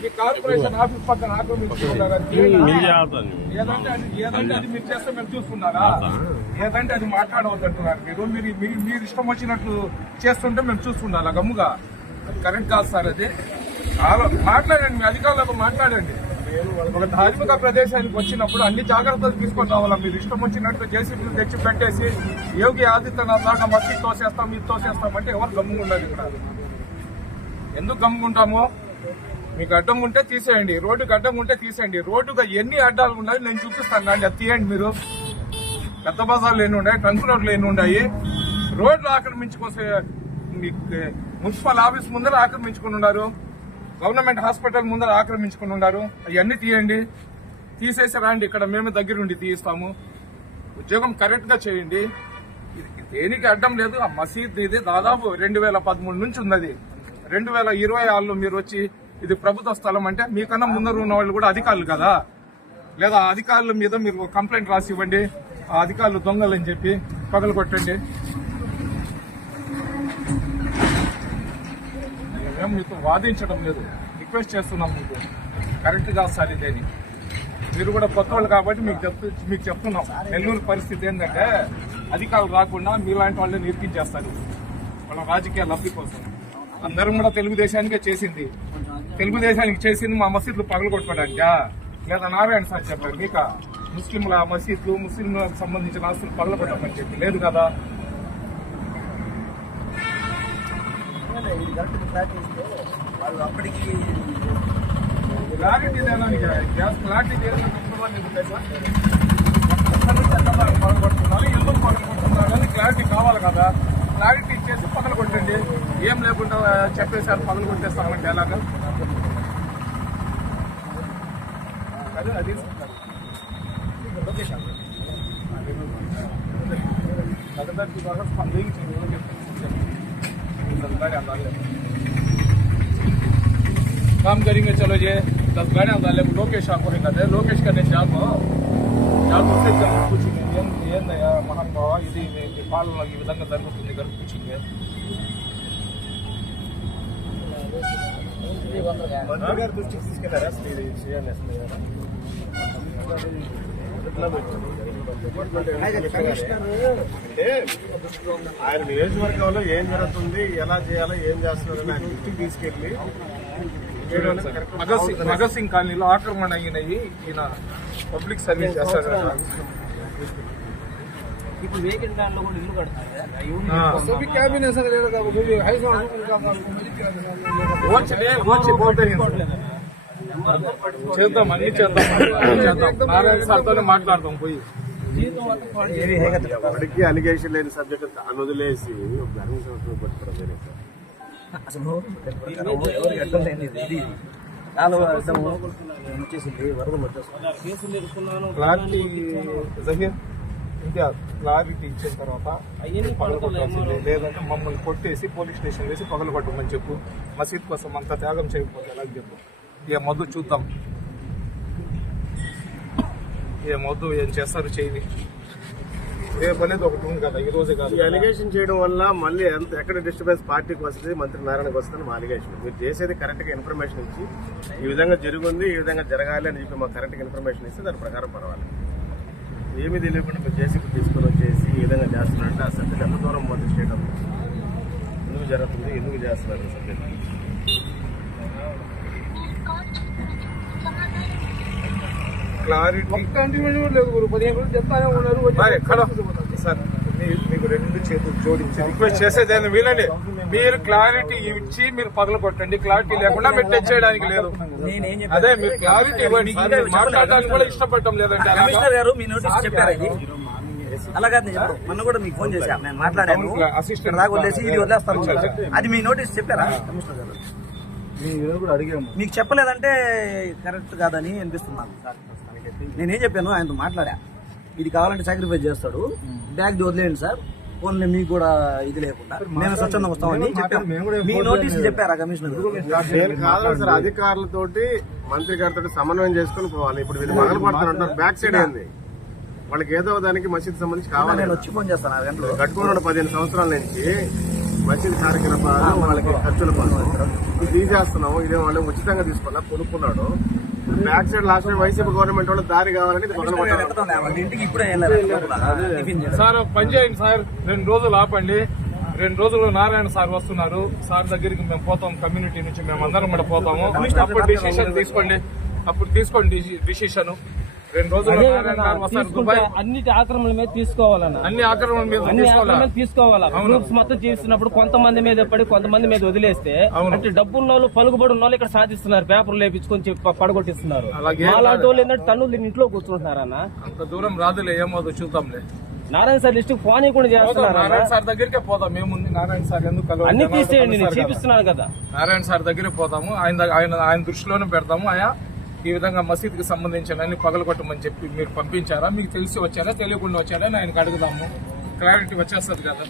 ఈ corporation office పక్కన ఆక్రమించుకున్నారు ఏదంటే అది ఏదంటే అది మీరు చేస్తే మేము చూసుకున్నారా ఏదంటే అది మాట్లాడవద్దంటున్నారు మీరు. మీరు మీ- మీరు ఇష్టం వచ్చినట్లు చేస్తుంటే మేము చూసుకున్నారా గమ్ముగా? అది కరెక్ట్ కాదు సార్ అది. మాట్లాడండి మీ అధికారులతో మాట్లాడండి. ఒక ధార్మిక ప్రదేశానికి వచ్చినప్పుడు అన్ని జాగ్రత్తలు తీసుకొని రావాలా? మీరు ఇష్టం వచ్చినట్టు జేసీబీలు తెచ్చి పెట్టేసి యోగి ఆదిత్యనాథ్ లాగా మసీద్ తోసేస్తాం ఇది తోసేస్తాం అంటే ఎవరు గమ్ముగా ఉండదు ఇక్కడ. ఎందుకు గమ్ముకుంటాము మీకు అడ్డం ఉంటే తీసేయండి రోడ్డుకి అడ్డం ఉంటే తీసేయండి. రోడ్డుగా ఎన్ని అడ్డాలు ఉన్నాయి నేను చూపిస్తాను రండి అది తీయండి మీరు. పెద్ద బజార్లు ఎన్ని ఉన్నాయి ట్రంక్ రోడ్లు ఎన్ని ఉన్నాయి? రోడ్లు ఆక్రమించుకోసే మీకు మున్సిపల్ ఆఫీస్ ముందర ఆక్రమించుకుని ఉన్నారు. గవర్నమెంట్ హాస్పిటల్ ముందర ఆక్రమించుకుని ఉన్నారు. అవన్నీ తీయండి. తీసేసి రండి ఇక్కడ మేము దగ్గరుండి తీయిస్తాము. ఉద్యోగం కరెక్ట్గా చేయండి దేనికి అడ్డం లేదు ఆ మసీద్ ఇది దాదాపు రెండు వేల పదమూడు నుంచి ఉన్నది. రెండు వేల ఇరవై ఆరులో మీరు వచ్చి ఇది ప్రభుత్వ స్థలం అంటే మీకన్నా ముందర ఉన్న వాళ్ళు కూడా అధికారులు కదా? లేదా అధికారుల మీద మీరు కంప్లైంట్ రాసి ఇవ్వండి అధికారులు అధికారులు దొంగలని చెప్పి పగలు కొట్టండి. మేము మీతో వాదించడం లేదు. రిక్వెస్ట్ చేస్తున్నాం మీకు. కరెక్ట్ కాదు సార్ ఇదేని. మీరు కూడా కొత్త వాళ్ళు కాబట్టి మీకు చెప్తూ మీకు చెప్తున్నాం. నెల్లూరు పరిస్థితి ఏంటంటే అధికారులు రాకుండా మీలాంటి వాళ్ళని ఇరికించేస్తారు వాళ్ళ రాజకీయ లబ్ధి కోసం. అందరం కూడా తెలుగుదేశానికే చేసింది. తెలుగుదేశానికి చేసింది మా మసీదులు పగలగొట్టుకోవడానికా లేదా నారాయణ సార్ చెప్పారు మీక ముస్లింల మసీద్లు ముస్లింలకు సంబంధించిన ఆస్తులు పగలగొట్టమని చెప్పి. లేదు కదా? క్లారిటీ ఎందుకు అని క్లారిటీ కావాలి కదా. క్లారిటీ ఇచ్చేసి పగల కొట్టండి ఏం లేకుండా చెప్పేసారు పగల కొట్టేస్తామంటే ఎలాగా అదే అది లొకేషన్ నగదానికి బాగా స్పందించింది काम करेंगे चलो ये दस गाड़ियाँ डाले लोकेश आपको है कहते हैं लोकेश करने జాబ్ జాబ్ వస్తే జనం కూర్చుంది ఏం ఏందయ్యా మహానుభావ ఇది మీ పాలన ఈ విధంగా జరుగుతుంది కనుక కూర్చుంది మంత్రి గారి దృష్టికి తీసుకెళ్ళారా? అంటే ఆయన నియోజకవర్గంలో ఏం జరుగుతుంది ఎలా చేయాలో ఏం చేస్తున్నారని ఆయన దృష్టికి తీసుకెళ్ళి భగత్ సింగ్ కాలనీలో ఆక్రమణ అయినాయి. ఈయన పబ్లిక్ సర్వీస్ చేస్తారు. ఇప్పుడు వేకెంట్ దాంట్లో కూడా ఇల్లు కడుతున్నారు చేద్దాం అన్ని చేద్దాం. నారాయణ సార్తోనే మాట్లాడదాం పోయి. ఇప్పటికీ అలిగేషన్ లేని సబ్జెక్ట్ తాను వదిలేసి ఒక ధర్మ సంస్థను పట్టుకోవడం వేరే వచ్చేసింది వరదలు వచ్చేస్తుంది ఇంకా క్లారిటీ ఇచ్చిన తర్వాత పగలగొట్టాల్సిందే లేదంటే మమ్మల్ని కొట్టేసి పోలీస్ స్టేషన్ వేసి పగలగొట్టమని చెప్పు. మసీద్ కోసం అంత త్యాగం చేయకపోతే ఎలా చెప్పు. ఏ మొద్దు చూద్దాం. ఏ మొద్దు ఏం చేస్తారు చేయని రేపు అనేది ఒకటి ఉంది కదా ఈ రోజే కాదు ఈ అలిగేషన్ చేయడం వల్ల మళ్ళీ ఎంత ఎక్కడ డిస్టర్బెన్స్ పార్టీకి వస్తుంది మంత్రి నారాయణకి వస్తుంది మా అలిగేషన్ మీరు చేసేది కరెక్ట్గా ఇన్ఫర్మేషన్ ఇచ్చి ఈ విధంగా జరుగుంది ఈ విధంగా జరగాలి అని చెప్పి మాకు కరెక్ట్గా ఇన్ఫర్మేషన్ ఇస్తే దాని ప్రకారం పర్వాలి ఏమీ తెలియకుండా మీరు జేసీబీ తీసుకొని వచ్చేసి ఈ విధంగా చేస్తున్నారంటే ఆ సబ్జెక్ట్ ఎంత దూరం మొదలు చేయడం ఎందుకు జరుగుతుంది? ఎందుకు చేస్తున్నారు సబ్జెక్ట్? క్లారిటీ ఎక్కడ సార్ మీకు రెండు చేతులు జోడించి రిక్వెస్ట్ చేసేదాన్ని వీలండి మీరు క్లారిటీ ఇచ్చి మీరు పగల కొట్టండి క్లారిటీ లేకుండా మీరు టచ్ చేయడానికి లేదు? అదే మీరు క్లారిటీ ఇవ్వండి. మాట్లాడడానికి కూడా ఇష్టపడటం లేదంటే అలాగా? కమిషనర్ గారు మీ నోటీస్ చెప్పారా అలాగే మొన్న కూడా మీకు ఫోన్ చేశాను నేను మాట్లాడాను. అసిస్టెంట్ దాకా వదిలేసి ఇది వదిలేస్తాను. అది మీ నోటీస్ చెప్పారా? కమిషనర్ గారు మీకు చెప్పలేదంటే కరెక్ట్ కాదని అనిపిస్తున్నాను నేనేం చెప్పాను? ఆయనతో మాట్లాడా. ఇది కావాలంటే సాక్రిఫైస్ చేస్తాడు. బ్యాగ్ వదిలేయండి సార్. ఓన్లీ మీకు కూడా ఇది లేకుండా. మేము వస్తామని చెప్పాను మీ నోటీస్ చెప్పారా కమిషనర్ అధికారులతోటి మంత్రి గారితో సమన్వయం చేసుకుని పోవాలి. ఇప్పుడు వీళ్ళు మొదలు పడుతున్నారు బ్యాక్ సైడ్ ఏంది? వాళ్ళకి ఏదో దానికి మసీద్ సంబంధించి కావాలి నేను వచ్చి ఫోన్ చేస్తాను ఆరు గంటలు. కట్టుకున్నాడు పదిహేను సంవత్సరాల నుంచి. మసీద్ కార్యక్రమాలు వాళ్ళకి ఖర్చుల కోసం ఇది తీసేస్తున్నాము. ఇదే వాళ్ళు ఉచితంగా తీసుకున్నా కొనుక్కున్నాడు. Back side last time YCP government వాళ్ళు దారి కావాలని ఇది మొదలు పెట్టారు. ఎక్కడుంది? వాళ్ళ ఇంటికి ఇప్పుడే వెళ్ళారు లోపల. టిఫిన్ చేశారు. సార్ ఒక పని చేయండి సార్ రెండు రోజులు ఆపండి రెండు రోజులు నారాయణ సార్ వస్తున్నారు సార్ దగ్గరికి మేము పోతాం కమ్యూనిటీ నుంచి మేము అందరం కూడా పోతాము అప్పుడు డిసిషన్ తీసుకోండి అప్పుడు తీసుకోండి డిసిషన్ రెండు రోజులు మీద తీసుకోవాలన్న. అన్ని ఆక్రమణ మీద అన్ని తీసుకోవాలా? ఆక్రమణ తీసుకోవాలా? గ్రూప్స్ మొత్తం చేస్తున్నప్పుడు కొంతమంది మీద పడి కొంతమంది మీద వదిలేస్తే. అంటే డబ్బున్న వాళ్ళు పలుకుబడి ఉన్న వాళ్ళు ఇక్కడ సాధిస్తున్నారు. పేపర్లు లేపించుకొని చెప్పి పడగొట్టిస్తున్నారు. అలాగే మాలాంటి వాళ్ళు ఏంటంటే టన్నులు ఇంట్లో కూర్చుంటున్నారన్న. అంత దూరం రాదులే ఏమవుతుందో చూద్దాంలే. నారాయణ సార్ లిస్ట్ ఫోన్ కూడా పోదాం, చేస్తున్నారన్న. నారాయణ సార్ దగ్గరికే పోదాం. మేముంది నారాయణ సార్ ఎందుకు? అన్ని తీసేయండి నేను కలుస్తారు కదా. చూపిస్తున్నాను కదా. నారాయణ సార్ దగ్గరే పోతాము ఆయన ఆయన ఆయన దృష్టిలోనే పెడతాము. ఆయా ఈ విధంగా మసీద్కి సంబంధించిన అన్ని పగలగొట్టమని చెప్పి మీరు పంపించారా? మీకు తెలిసి వచ్చారా తెలియకుండా వచ్చారా ఆయనకు అడుగుదాము. క్లారిటీ వచ్చేస్తుంది కదా.